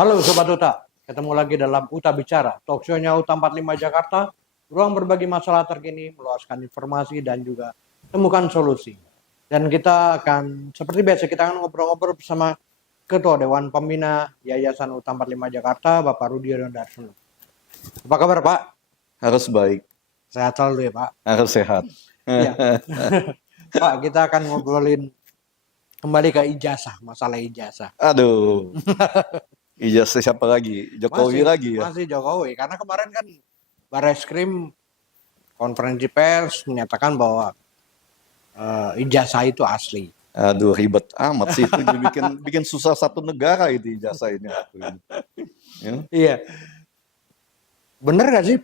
Halo Sobat Uta, ketemu lagi dalam Uta Bicara, talk show-nya Uta 45 Jakarta, ruang berbagi masalah terkini, meluaskan informasi dan juga temukan solusi. Dan kita akan, seperti biasa, kita akan ngobrol-ngobrol bersama Ketua Dewan Pembina Yayasan Uta 45 Jakarta, Bapak Rudiono Darsono. Apa kabar Pak? Harus baik, Sehat selalu ya Pak? harus sehat. Iya. Pak, kita akan ngobrolin kembali ke ijazah, masalah ijazah. Aduh, ijazah siapa lagi? Jokowi lagi ya? Masih Jokowi, karena kemarin kan Barreskrim konferensi pers menyatakan bahwa ijazah itu asli. Aduh, ribet amat sih itu bikin susah satu negara itu ijazah ini. Ya. Iya. Bener gak sih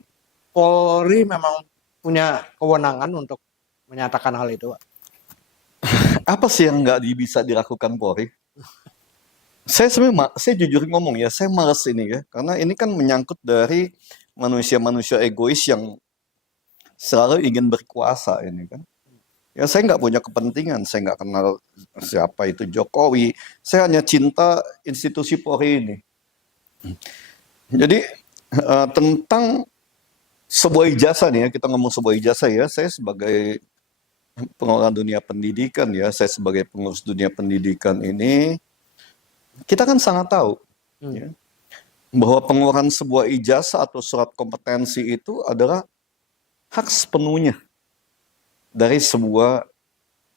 Polri memang punya kewenangan untuk menyatakan hal itu, Pak? Apa sih yang nggak bisa dilakukan Polri? Saya sebenarnya, saya jujur ngomong ya, saya males ini ya, karena ini kan menyangkut dari manusia-manusia egois yang selalu ingin berkuasa ini kan. Ya saya nggak punya kepentingan, saya nggak kenal siapa itu Jokowi, saya hanya cinta institusi Polri ini. Jadi tentang sebuah ijazah nih ya, kita ngomong sebuah ijazah ya, saya sebagai pengelola dunia pendidikan ya, saya sebagai pengurus dunia pendidikan ini, kita kan sangat tahu ya, bahwa pengeluaran sebuah ijazah atau surat kompetensi itu adalah hak sepenuhnya dari sebuah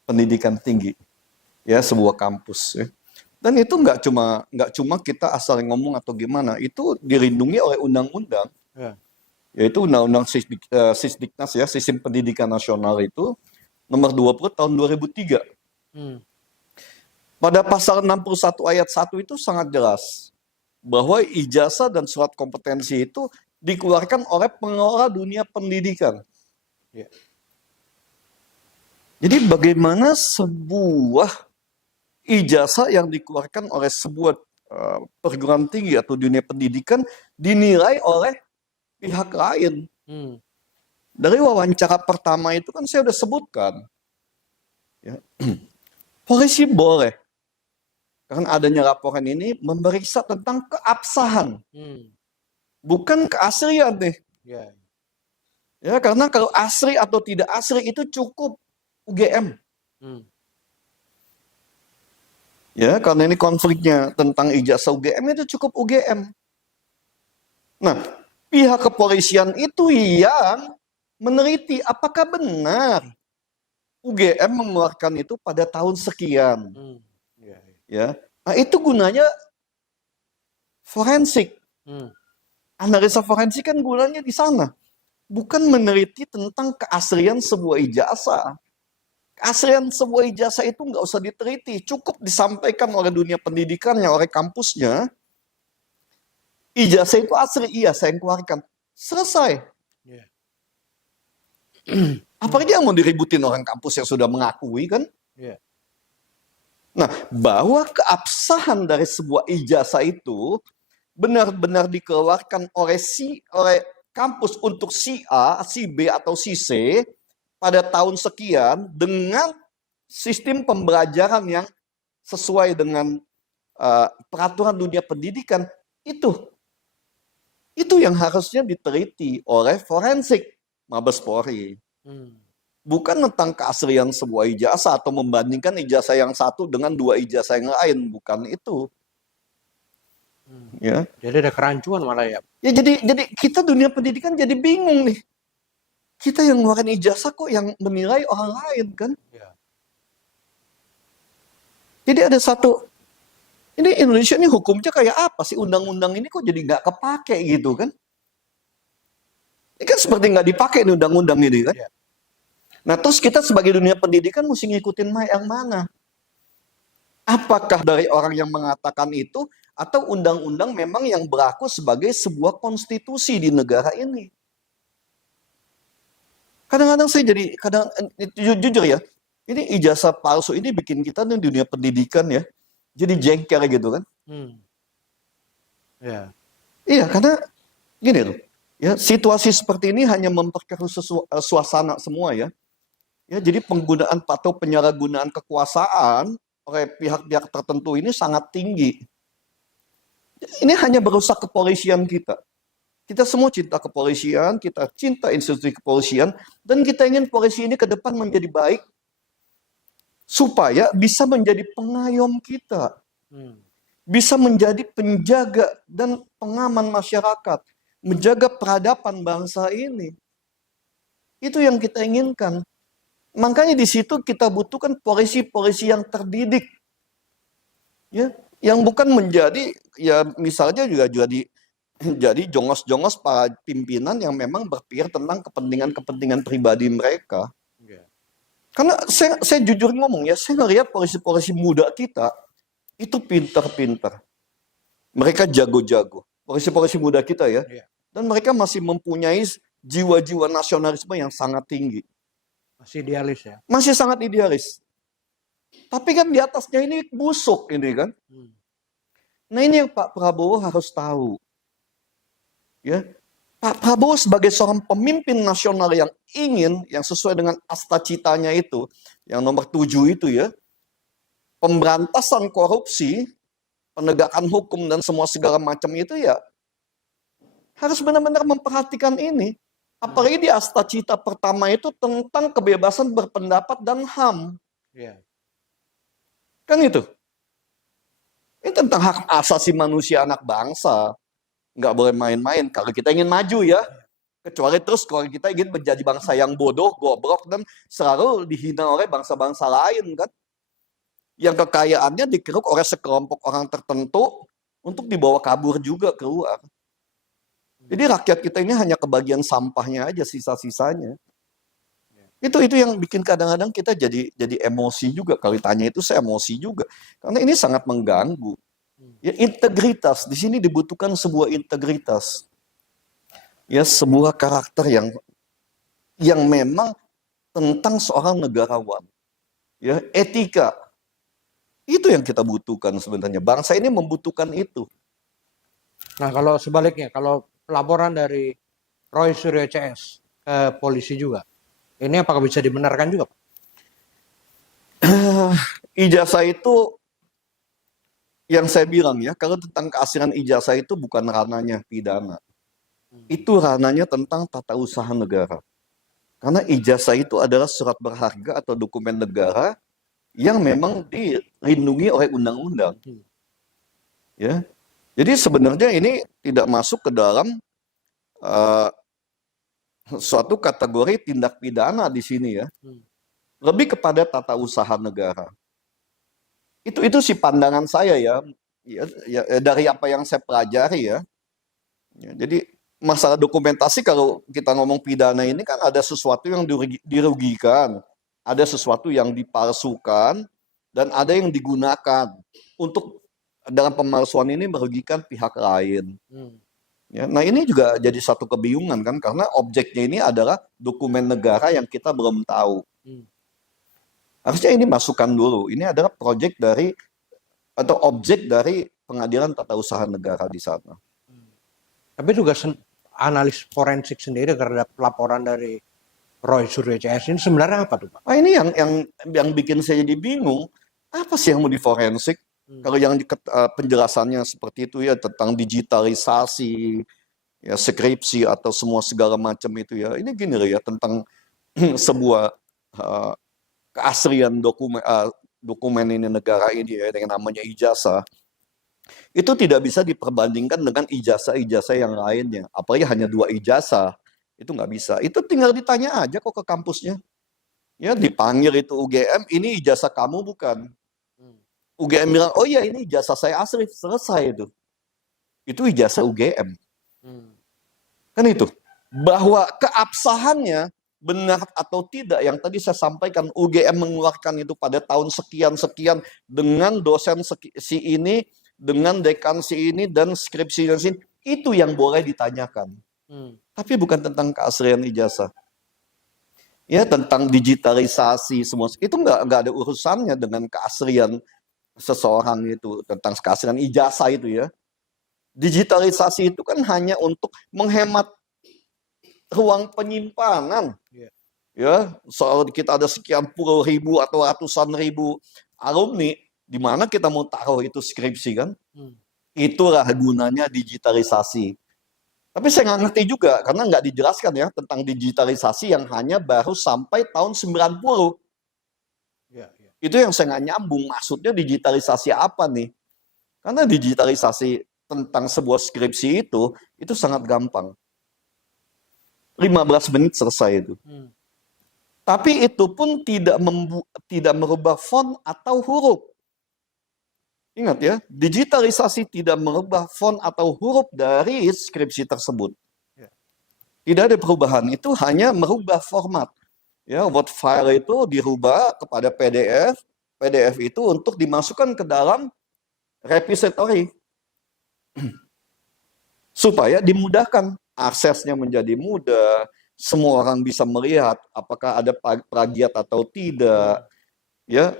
pendidikan tinggi, ya sebuah kampus. Ya. Dan itu nggak cuma kita asal ngomong atau gimana, itu dilindungi oleh undang-undang, yaitu Undang-Undang Sisdiknas ya, Sistem Pendidikan Nasional itu nomor 20 tahun 2003. Pada pasal 61 ayat 1 itu sangat jelas bahwa ijazah dan surat kompetensi itu dikeluarkan oleh pengelola dunia pendidikan. Yeah. Jadi bagaimana sebuah ijazah yang dikeluarkan oleh sebuah perguruan tinggi atau dunia pendidikan dinilai oleh pihak lain. Dari wawancara pertama itu kan saya sudah sebutkan. Ya. Polisi boleh, karena adanya laporan ini memeriksa tentang keabsahan. Bukan keaslian nih. Ya, karena kalau asli atau tidak asli itu cukup UGM. Ya, karena ini konfliknya tentang ijazah UGM itu cukup UGM. Nah, pihak kepolisian itu yang meneliti apakah benar UGM mengeluarkan itu pada tahun sekian. Ya, nah itu gunanya forensik. Analisa forensik kan gunanya di sana, bukan meneliti tentang keaslian sebuah ijazah. Keaslian sebuah ijazah itu nggak usah diteliti, cukup disampaikan oleh dunia pendidikannya, oleh kampusnya. Ijazah itu asli, iya saya keluarkan, selesai. Apalagi yang mau diributin orang kampus yang sudah mengakui kan? Nah, bahwa keabsahan dari sebuah ijazah itu benar-benar dikeluarkan oleh kampus untuk si A, si B atau si C pada tahun sekian dengan sistem pembelajaran yang sesuai dengan peraturan dunia pendidikan, itu yang harusnya diteliti oleh forensik Mabes Polri. Bukan tentang keaslian sebuah ijazah atau membandingkan ijazah yang satu dengan dua ijazah yang lain, bukan itu. Ya. Jadi ada kerancuan malah ya. Ya jadi kita dunia pendidikan jadi bingung nih. Kita yang ngeluarin ijazah kok yang menilai orang lain kan? Jadi ada satu, ini Indonesia ini hukumnya kayak apa sih, undang-undang ini kok jadi nggak kepake gitu kan? Ini kan seperti nggak dipakai nih undang-undang ini kan? Nah terus kita sebagai dunia pendidikan mesti ngikutin yang mana? Apakah dari orang yang mengatakan itu atau undang-undang memang yang berlaku sebagai sebuah konstitusi di negara ini? Kadang-kadang saya jadi, jujur ya, ini ijazah palsu ini bikin kita di dunia pendidikan ya, jadi jengkel gitu kan? Iya, karena gini loh, ya situasi seperti ini hanya memperkeruh suasana semua ya. Ya, jadi penggunaan atau penyalahgunaan kekuasaan oleh pihak-pihak tertentu ini sangat tinggi. Ini hanya merusak kepolisian kita. Kita semua cinta kepolisian, kita cinta institusi kepolisian, dan kita ingin polisi ini ke depan menjadi baik, supaya bisa menjadi pengayom kita, bisa menjadi penjaga dan pengaman masyarakat, menjaga peradaban bangsa ini. Itu yang kita inginkan. Makanya di situ kita butuhkan polisi-polisi yang terdidik, ya, yang bukan menjadi, ya misalnya juga jadi jongos-jongos para pimpinan yang memang berpikir tentang kepentingan-kepentingan pribadi mereka. Karena saya jujur ngomong ya, saya ngelihat polisi-polisi muda kita itu pintar-pintar. Mereka jago-jago. Polisi-polisi muda kita ya. Dan mereka masih mempunyai jiwa-jiwa nasionalisme yang sangat tinggi. Masih idealis ya. Masih sangat idealis. Tapi kan di atasnya ini busuk ini kan. Nah ini yang Pak Prabowo harus tahu. Ya, Pak Prabowo sebagai seorang pemimpin nasional yang ingin, yang sesuai dengan asta-citanya itu, yang nomor 7 itu ya, pemberantasan korupsi, penegakan hukum dan semua segala macam itu ya, harus benar-benar memperhatikan ini. Apalagi di asta-cita pertama itu tentang kebebasan berpendapat dan HAM. Kan itu. Ini tentang hak asasi manusia anak bangsa. Nggak boleh main-main kalau kita ingin maju ya. Kecuali terus kalau kita ingin menjadi bangsa yang bodoh, goblok, dan selalu dihina oleh bangsa-bangsa lain kan. Yang kekayaannya dikeruk oleh sekelompok orang tertentu untuk dibawa kabur juga keluar. Jadi rakyat kita ini hanya kebagian sampahnya aja, sisa-sisanya. Itu yang bikin kadang-kadang kita jadi emosi juga. Kalau ditanya itu saya emosi juga. Karena ini sangat mengganggu. Ya, integritas, di sini dibutuhkan sebuah integritas. Ya, sebuah karakter yang memang tentang seorang negarawan. Ya, etika. Itu yang kita butuhkan sebenarnya. Bangsa ini membutuhkan itu. Nah, kalau sebaliknya, kalau laporan dari Roy Suryo CS ke polisi juga, ini apakah bisa dibenarkan juga, Pak? Ijazah itu yang saya bilang ya, kalau tentang keasilan ijazah itu bukan ranahnya pidana. Itu ranahnya tentang tata usaha negara. Karena ijazah itu adalah surat berharga atau dokumen negara yang memang dilindungi oleh undang-undang. Ya. Jadi sebenarnya ini tidak masuk ke dalam suatu kategori tindak pidana di sini ya. Lebih kepada tata usaha negara. Itu sih pandangan saya ya, dari apa yang saya pelajari ya. Jadi masalah dokumentasi kalau kita ngomong pidana ini kan ada sesuatu yang dirugikan, ada sesuatu yang dipalsukan, dan ada yang digunakan untuk dalam pemalsuan ini merugikan pihak lain. Ya, nah ini juga jadi satu kebingungan kan, karena objeknya ini adalah dokumen negara yang kita belum tahu. Harusnya ini masukkan dulu. Ini adalah proyek dari atau objek dari pengadilan tata usaha negara di sana. Tapi juga analis forensik sendiri terhadap laporan dari Roy Suryo CS ini sebenarnya apa tuh, Pak? Nah ini yang bikin saya jadi bingung. Apa sih yang mau diforensik? Kalau yang penjelasannya seperti itu ya tentang digitalisasi, ya skripsi atau semua segala macam itu ya. Ini gini ya tentang sebuah keaslian dokumen ini negara ini ya, dengan namanya ijazah, itu tidak bisa diperbandingkan dengan ijazah-ijazah yang lainnya. Apalagi hanya 2 ijazah, itu nggak bisa. Itu tinggal ditanya aja kok ke kampusnya. Ya dipanggil itu UGM, ini ijazah kamu bukan? UGM bilang, oh iya ini ijazah saya asli, selesai itu. Itu ijazah UGM. Kan itu. Bahwa keabsahannya benar atau tidak yang tadi saya sampaikan, UGM mengeluarkan itu pada tahun sekian-sekian dengan dosen si ini, dengan dekan si ini, dan skripsi si ini, itu yang boleh ditanyakan. Tapi bukan tentang keaslian ijazah. Ya tentang digitalisasi semua, itu nggak ada urusannya dengan keaslian seseorang itu, tentang keaslian ijazah itu ya. Digitalisasi itu kan hanya untuk menghemat ruang penyimpanan. Ya, soal kita ada sekian puluh ribu atau ratusan ribu alumni, di mana kita mau taruh itu skripsi kan? Itulah gunanya digitalisasi. Tapi saya nggak ngerti juga, karena nggak dijelaskan ya tentang digitalisasi yang hanya baru sampai tahun 90. Ya, ya. Itu yang saya nggak nyambung, maksudnya digitalisasi apa nih? Karena digitalisasi tentang sebuah skripsi itu sangat gampang. 15 menit selesai itu. Hmm. Tapi itu pun tidak merubah font atau huruf. Ingat ya, digitalisasi tidak merubah font atau huruf dari skripsi tersebut. Ya. Tidak ada perubahan, itu hanya merubah format. Ya, Word file itu dirubah kepada PDF. PDF itu untuk dimasukkan ke dalam repository. Supaya dimudahkan, aksesnya menjadi mudah, semua orang bisa melihat apakah ada plagiat atau tidak, ya,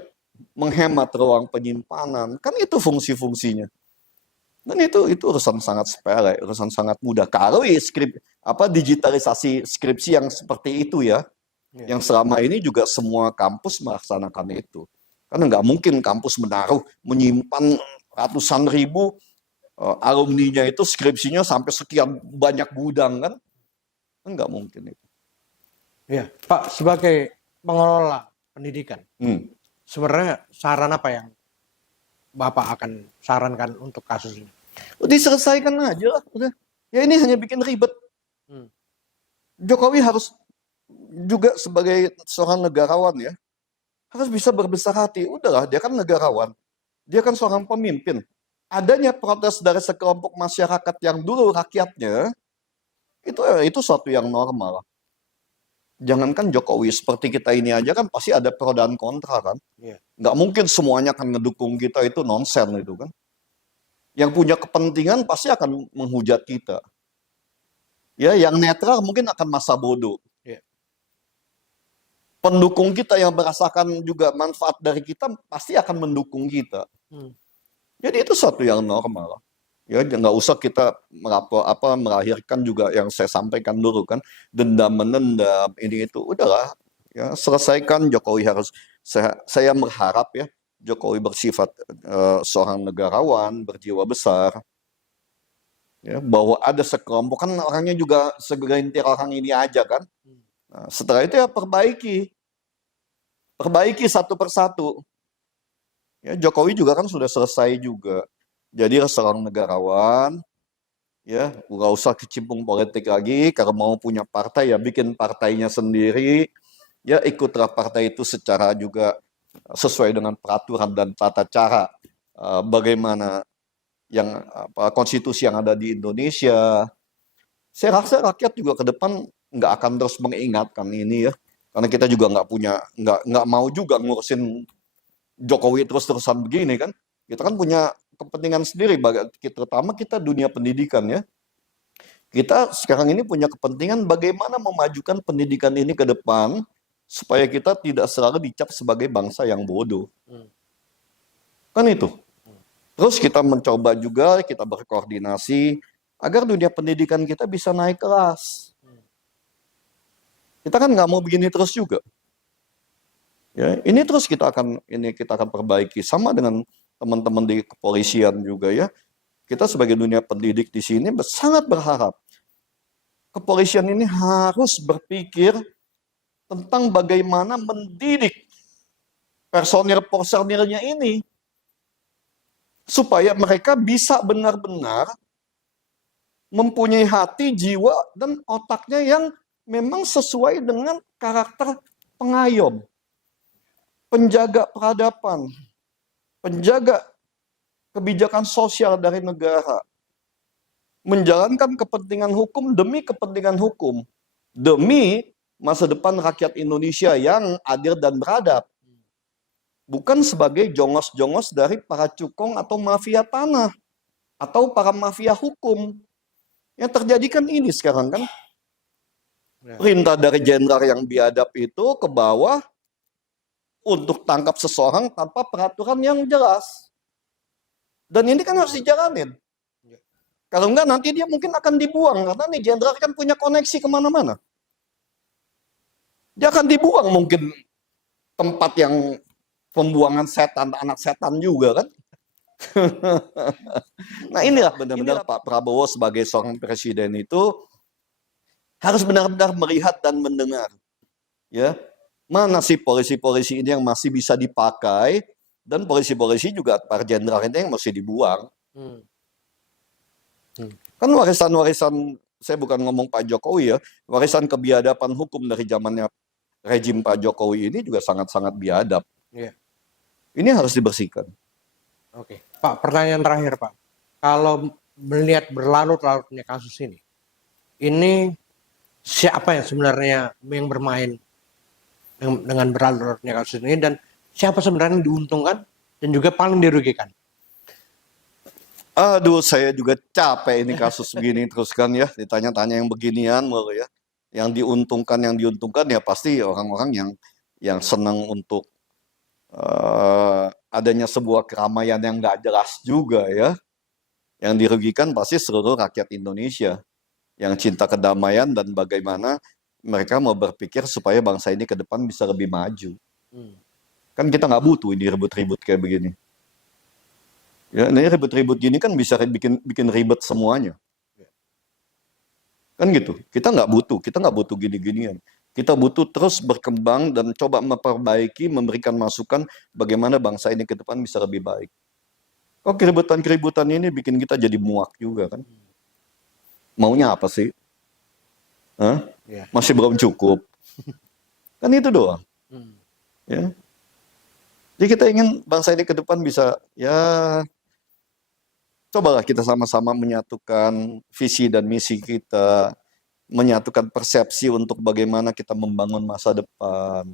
menghemat ruang penyimpanan, kan itu fungsi-fungsinya. Dan itu urusan sangat sepele, urusan sangat mudah. Kalau digitalisasi skripsi yang seperti itu ya, yang selama ini juga semua kampus melaksanakan itu. Karena nggak mungkin kampus menyimpan ratusan ribu alumninya itu skripsinya sampai sekian banyak gudang kan nggak mungkin itu. Ya, Pak, sebagai pengelola pendidikan, sebenarnya saran apa yang Bapak akan sarankan untuk kasus ini? Diselesaikan aja lah, udah. Ya ini hanya bikin ribet. Jokowi harus juga sebagai seorang negarawan ya, harus bisa berbesar hati. Udahlah, dia kan negarawan, dia kan seorang pemimpin. Adanya protes dari sekelompok masyarakat yang dulu rakyatnya, itu suatu yang normal. Jangankan Jokowi, seperti kita ini aja kan pasti ada pro dan kontra kan. Nggak mungkin semuanya akan ngedukung kita, itu nonsen itu kan. Yang punya kepentingan pasti akan menghujat kita. Ya, yang netral mungkin akan masa bodoh. Pendukung kita yang merasakan juga manfaat dari kita pasti akan mendukung kita. Jadi itu suatu yang normal. Ya, nggak usah kita melahirkan juga yang saya sampaikan dulu kan, dendam menendam ini itu, udahlah ya, selesaikan. Jokowi harus, saya berharap ya Jokowi bersifat seorang negarawan berjiwa besar ya, bahwa ada sekelompok kan orangnya juga segelintir orang ini aja kan. Nah, setelah itu ya perbaiki satu persatu ya. Jokowi juga kan sudah selesai juga. Jadi seorang negarawan, ya nggak usah kecimpung politik lagi. Kalau mau punya partai ya bikin partainya sendiri, ya ikutlah partai itu secara juga sesuai dengan peraturan dan tata cara bagaimana yang konstitusi yang ada di Indonesia. Saya rasa rakyat juga ke depan nggak akan terus mengingatkan ini ya, karena kita juga nggak mau juga ngurusin Jokowi terus-terusan begini kan. Kita kan punya kepentingan sendiri, terutama kita dunia pendidikan ya. Kita sekarang ini punya kepentingan bagaimana memajukan pendidikan ini ke depan supaya kita tidak selalu dicap sebagai bangsa yang bodoh. Kan itu. Terus kita mencoba juga, kita berkoordinasi agar dunia pendidikan kita bisa naik kelas. Kita kan nggak mau begini terus juga. Ya, ini terus kita akan perbaiki sama dengan teman-teman di kepolisian juga ya. Kita sebagai dunia pendidik di sini sangat berharap kepolisian ini harus berpikir tentang bagaimana mendidik personil-personilnya ini supaya mereka bisa benar-benar mempunyai hati, jiwa, dan otaknya yang memang sesuai dengan karakter pengayom, penjaga peradaban, penjaga kebijakan sosial dari negara, menjalankan kepentingan hukum demi kepentingan hukum, demi masa depan rakyat Indonesia yang adil dan beradab. Bukan sebagai jongos-jongos dari para cukong atau mafia tanah, atau para mafia hukum. Yang terjadi kan ini sekarang kan, perintah dari jenderal yang biadab itu ke bawah untuk tangkap seseorang tanpa peraturan yang jelas. Dan ini kan harus dijalanin. Kalau enggak nanti dia mungkin akan dibuang, karena nih jenderal kan punya koneksi kemana-mana. Dia akan dibuang mungkin tempat yang pembuangan setan, anak setan juga kan. Nah inilah benar-benar Pak Prabowo sebagai seorang presiden itu harus benar-benar melihat dan mendengar, ya, mana sih polisi-polisi ini yang masih bisa dipakai, dan polisi-polisi juga para jenderal ini yang mesti dibuang. Hmm. Hmm. Kan warisan-warisan, saya bukan ngomong Pak Jokowi ya, warisan kebiadaban hukum dari zamannya rejim Pak Jokowi ini juga sangat-sangat biadab. Iya. Ini harus dibersihkan. Oke, Pak, pertanyaan terakhir, Pak. Kalau melihat berlarut-larutnya kasus ini siapa yang sebenarnya yang bermain dengan berlarut-larutnya kasus ini, dan siapa sebenarnya yang diuntungkan dan juga paling dirugikan? Aduh, saya juga capek ini kasus begini terus kan ya, ditanya-tanya yang beginian mulu ya. Yang diuntungkan ya pasti orang-orang yang senang untuk adanya sebuah keramaian yang nggak jelas juga ya. Yang dirugikan pasti seluruh rakyat Indonesia yang cinta kedamaian dan bagaimana mereka mau berpikir supaya bangsa ini ke depan bisa lebih maju. Kan kita nggak butuh ini ribut-ribut kayak begini. Ya, ini ribut-ribut gini kan bisa bikin ribet semuanya. Kan gitu. Kita nggak butuh gini-ginian. Kita butuh terus berkembang dan coba memperbaiki, memberikan masukan bagaimana bangsa ini ke depan bisa lebih baik. Kok keributan-keributan ini bikin kita jadi muak juga kan? Maunya apa sih? Hah? Masih belum cukup. Kan itu doang. Ya. Jadi kita ingin bangsa ini ke depan bisa, ya, cobalah kita sama-sama menyatukan visi dan misi kita, menyatukan persepsi untuk bagaimana kita membangun masa depan.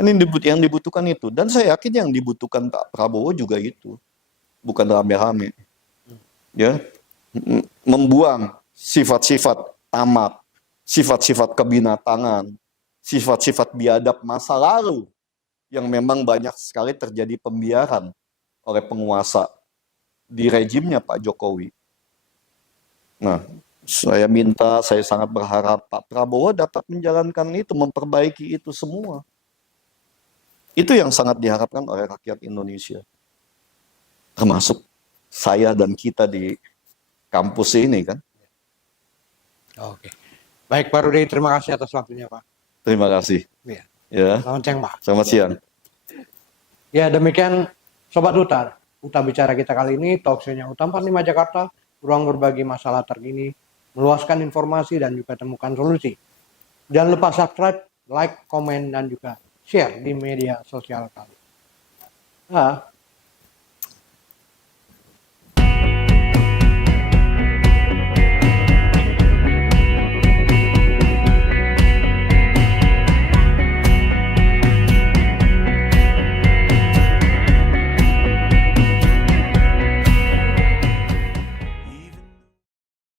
Ini yang dibutuhkan itu. Dan saya yakin yang dibutuhkan Pak Prabowo juga itu. Bukan rame-rame. Ya, membuang sifat-sifat tamak, sifat-sifat kebinatangan, sifat-sifat biadab masa lalu yang memang banyak sekali terjadi pembiaran oleh penguasa di rejimnya Pak Jokowi. Nah, saya sangat berharap Pak Prabowo dapat menjalankan itu, memperbaiki itu semua. Itu yang sangat diharapkan oleh rakyat Indonesia. Termasuk saya dan kita di kampus ini kan. Oke. Baik, Pak Rudi, terima kasih atas waktunya, Pak. Terima kasih. Ya. Ya. Selamat siang, Pak. Selamat siang. Ya, demikian Sobat Uta Bicara kita kali ini, talkshow-nya UTA 45 Jakarta, ruang berbagi masalah terkini, meluaskan informasi dan juga temukan solusi. Jangan lupa subscribe, like, komen, dan juga share di media sosial kalian.